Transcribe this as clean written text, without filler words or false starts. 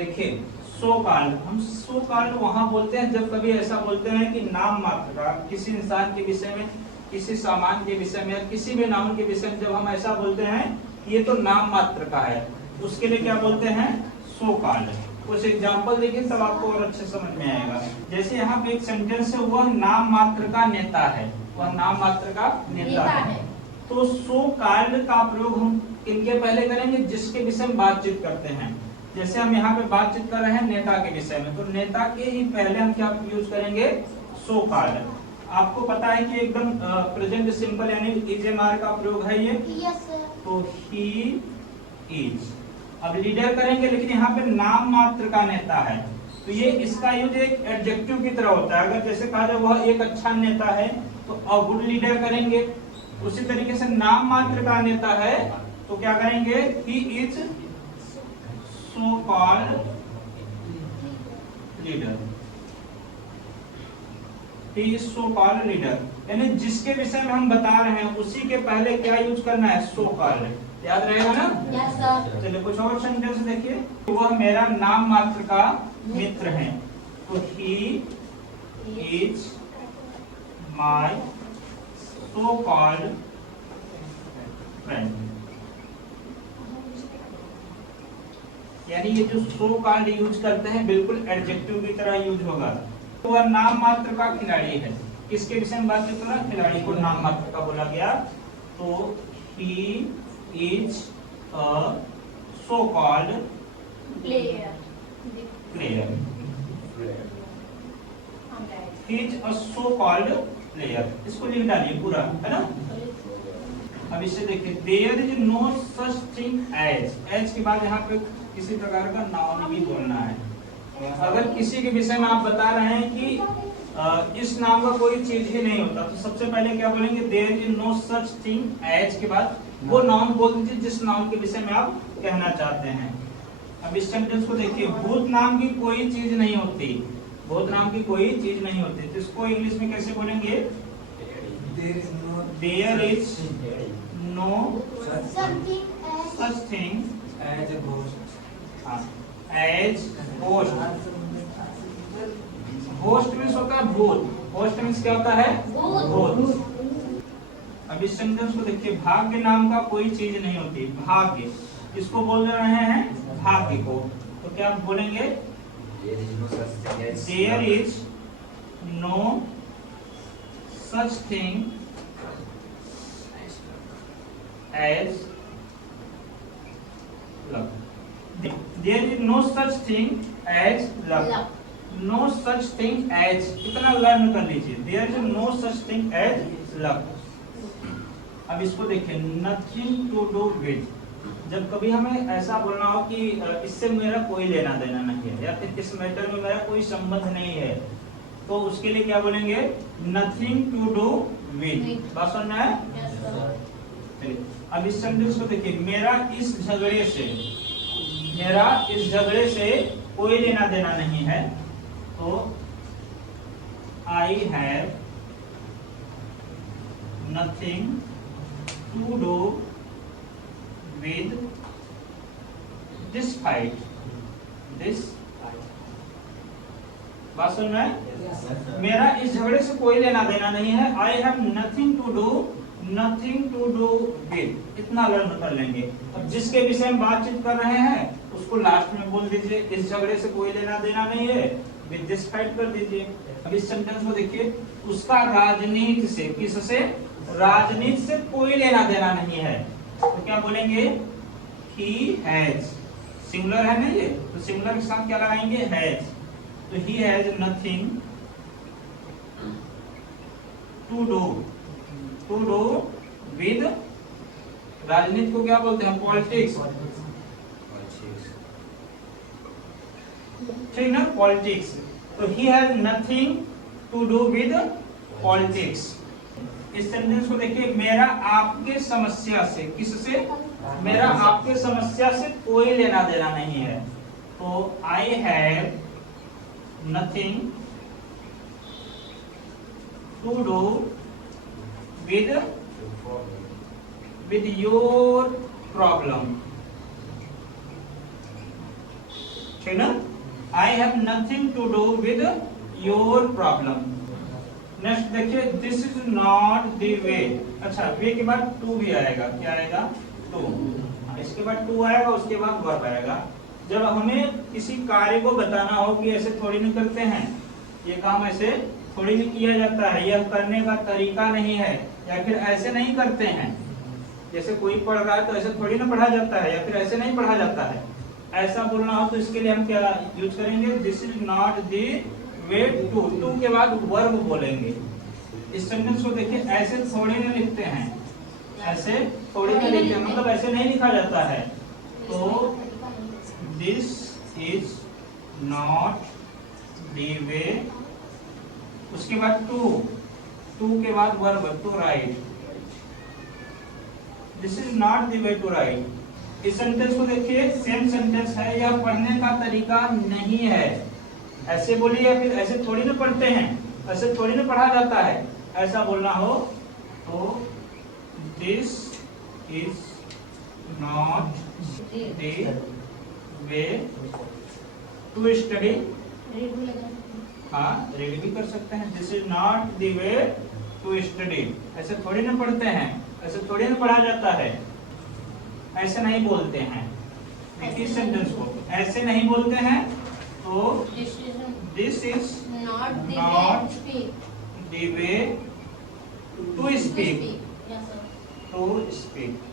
देखिए so called, हम so called वहां बोलते हैं जब कभी ऐसा बोलते हैं कि नाम मात्र का किसी इंसान के विषय में, किसी सामान के विषय में, किसी भी नाउन के विषय में जब हम ऐसा बोलते हैं ये तो नाम मात्र का है, उसके लिए क्या बोलते हैं? So called. कुछ एग्जांपल देखिए तब आपको और अच्छे समझ में आएगा। जैसे यहाँ पे एक सेंटेंस है, वह नाम मात्र का नेता है, वह नाम मात्र का नेता है। तो सो कॉल्ड का प्रयोग हम किनके पहले करेंगे? जिसके विषय में बातचीत करते हैं। जैसे हम यहाँ पे बातचीत कर रहे हैं नेता के विषय में, तो नेता के ही पहले हम क्या यूज करेंगे? So called. आपको पता है कि एकदम प्रेजेंट सिंपल यानी इज का प्रयोग है ये। तो ही इज। अब लीडर करेंगे लेकिन यहाँ पे नाम मात्र का नेता है, तो ये इसका यूज एक एडजेक्टिव की तरह होता है। अगर जैसे कहा जाए वह एक अच्छा नेता है तो अ गुड लीडर करेंगे। उसी तरीके से नाम मात्र का नेता है तो क्या करेंगे? He is so called leader. He is so called leader, यानी जिसके विषय में हम बता रहे हैं उसी के पहले क्या यूज करना है? So called. याद रहेगा ना? Yes sir. चलिए कुछ और सेंटेंस देखिए। वह मेरा नाम मात्र का मित्र है, तो he is my so called friend. यानी ये जो सो कॉल्ड यूज करते हैं बिल्कुल एडजेक्टिव की तरह यूज होगा। तो वह नाम मात्र का खिलाड़ी है, किसके विषय में बात करते हैं? खिलाड़ी को नाम मात्र का बोला गया। तो he is a so called player. Player. He is a so called player. इसको लिख डालिए पूरा, है ना? अब इसे देखिए, there is no such thing as. As के बाद यहाँ पे किसी प्रकार का नाउन भी बोलना है। अगर किसी के विषय में आप बता रहे हैं कि इस नाम का कोई चीज ही नहीं होता, तो सबसे पहले क्या बोलेंगे? There is no such thing as के बाद वो नाउन बोल दीजिए जिस नाउन के विषय में आप कहना चाहते हैं। अब इस सेंटेंस को देखिए, भूत नाम की कोई चीज नहीं होती। भूत नाम की कोई चीज नहीं होती, तो इसको इंग्लिश में कैसे बोलेंगे? There is no such thing as ghost. Ghost means होता है भूत। घोस्ट मीन्स क्या होता है? भूत। अब इस सेंटेंस को देखिए, भाग्य नाम का कोई चीज नहीं होती। भाग्य, इसको बोल रहे हैं भाग्य को, तो क्या बोलेंगे? There is no such thing as luck. There is no such thing as luck. No such thing as, इतना लर्न कर लीजिए। There is no such thing as luck. अब इसको देखिए, nothing to do with। जब कभी हमें ऐसा बोलना हो कि इससे मेरा कोई लेना देना नहीं है या फिर इस मैटर में मेरा कोई संबंध नहीं है, तो उसके लिए क्या बोलेंगे? nothing to do with। बात सुनना है? अब इस सेंटेंस को देखिए, मेरा इस झगड़े से कोई लेना देना नहीं है, तो I have nothing to do with this fight. बात सुन रहे हैं? मेरा इस झगड़े से कोई लेना देना नहीं है। I have nothing to do with, इतना लर्न कर लेंगे। अब जिसके विषय में बातचीत कर रहे हैं उसको लास्ट में बोल दीजिए, इस झगड़े से कोई लेना देना नहीं है, विद दिस फाइट कर दीजिए। अब इस सेंटेंस को देखिए, उसका राजनीति से, किससे? राजनीति से कोई लेना देना नहीं है, तो क्या बोलेंगे? He has. सिंगुलर है ना ये, तो सिंगुलर के साथ क्या लगाएंगे? हैज। तो he has nothing to do with, राजनीति को क्या बोलते हैं? पॉलिटिक्स। ठीक ना? पॉलिटिक्स। तो he has nothing to do with politics. इस सेंटेंस को देखिए, मेरा आपके समस्या से, किससे? मेरा आपके समस्या से कोई लेना देना नहीं है, तो I have nothing to do with your problem। ठीक ना। I have nothing to do with your problem. Next देखिए, this is not the way. अच्छा, वे के बाद टू भी आएगा, क्या आएगा, टू। इसके बाद टू आएगा, उसके बाद वर्ब आएगा। जब हमें किसी कार्य को बताना हो कि ऐसे थोड़ी नहीं करते हैं, ये काम ऐसे थोड़ी नहीं किया जाता है, यह करने का तरीका नहीं है, या फिर ऐसे नहीं करते हैं, जैसे कोई पढ़ रहा है तो ऐसे थोड़ी ना पढ़ा जाता है, या फिर ऐसे नहीं पढ़ा जाता है, ऐसा बोलना हो तो इसके लिए हम क्या यूज करेंगे, this is not the way to. To के बाद वर्ब बोलेंगे। इस सेंटेंस को देखिए, ऐसे थोड़ी ना लिखते हैं, ऐसे थोड़ी ना लिखते हैं, मतलब ऐसे नहीं लिखा जाता है। तो this is not the way, उसके बाद टू, टू के बाद verb, to write. This is not the way to write. इस सेंटेंस को देखिए, सेम सेंटेंस है, यह पढ़ने का तरीका नहीं है। ऐसे बोलिए, या फिर ऐसे थोड़ी ना पढ़ते हैं, ऐसे थोड़ी ना पढ़ा जाता है, ऐसा बोलना हो तो this is not the way to study. हाँ, रीड भी कर सकते हैं, this is not the way to study. ऐसे थोड़ी ना पढ़ते हैं, ऐसे थोड़ी ना पढ़ा जाता है, ऐसे नहीं बोलते हैं। इस सेंटेंस को ऐसे नहीं बोलते हैं, तो this is not the way to speak, Yes, sir. To speak.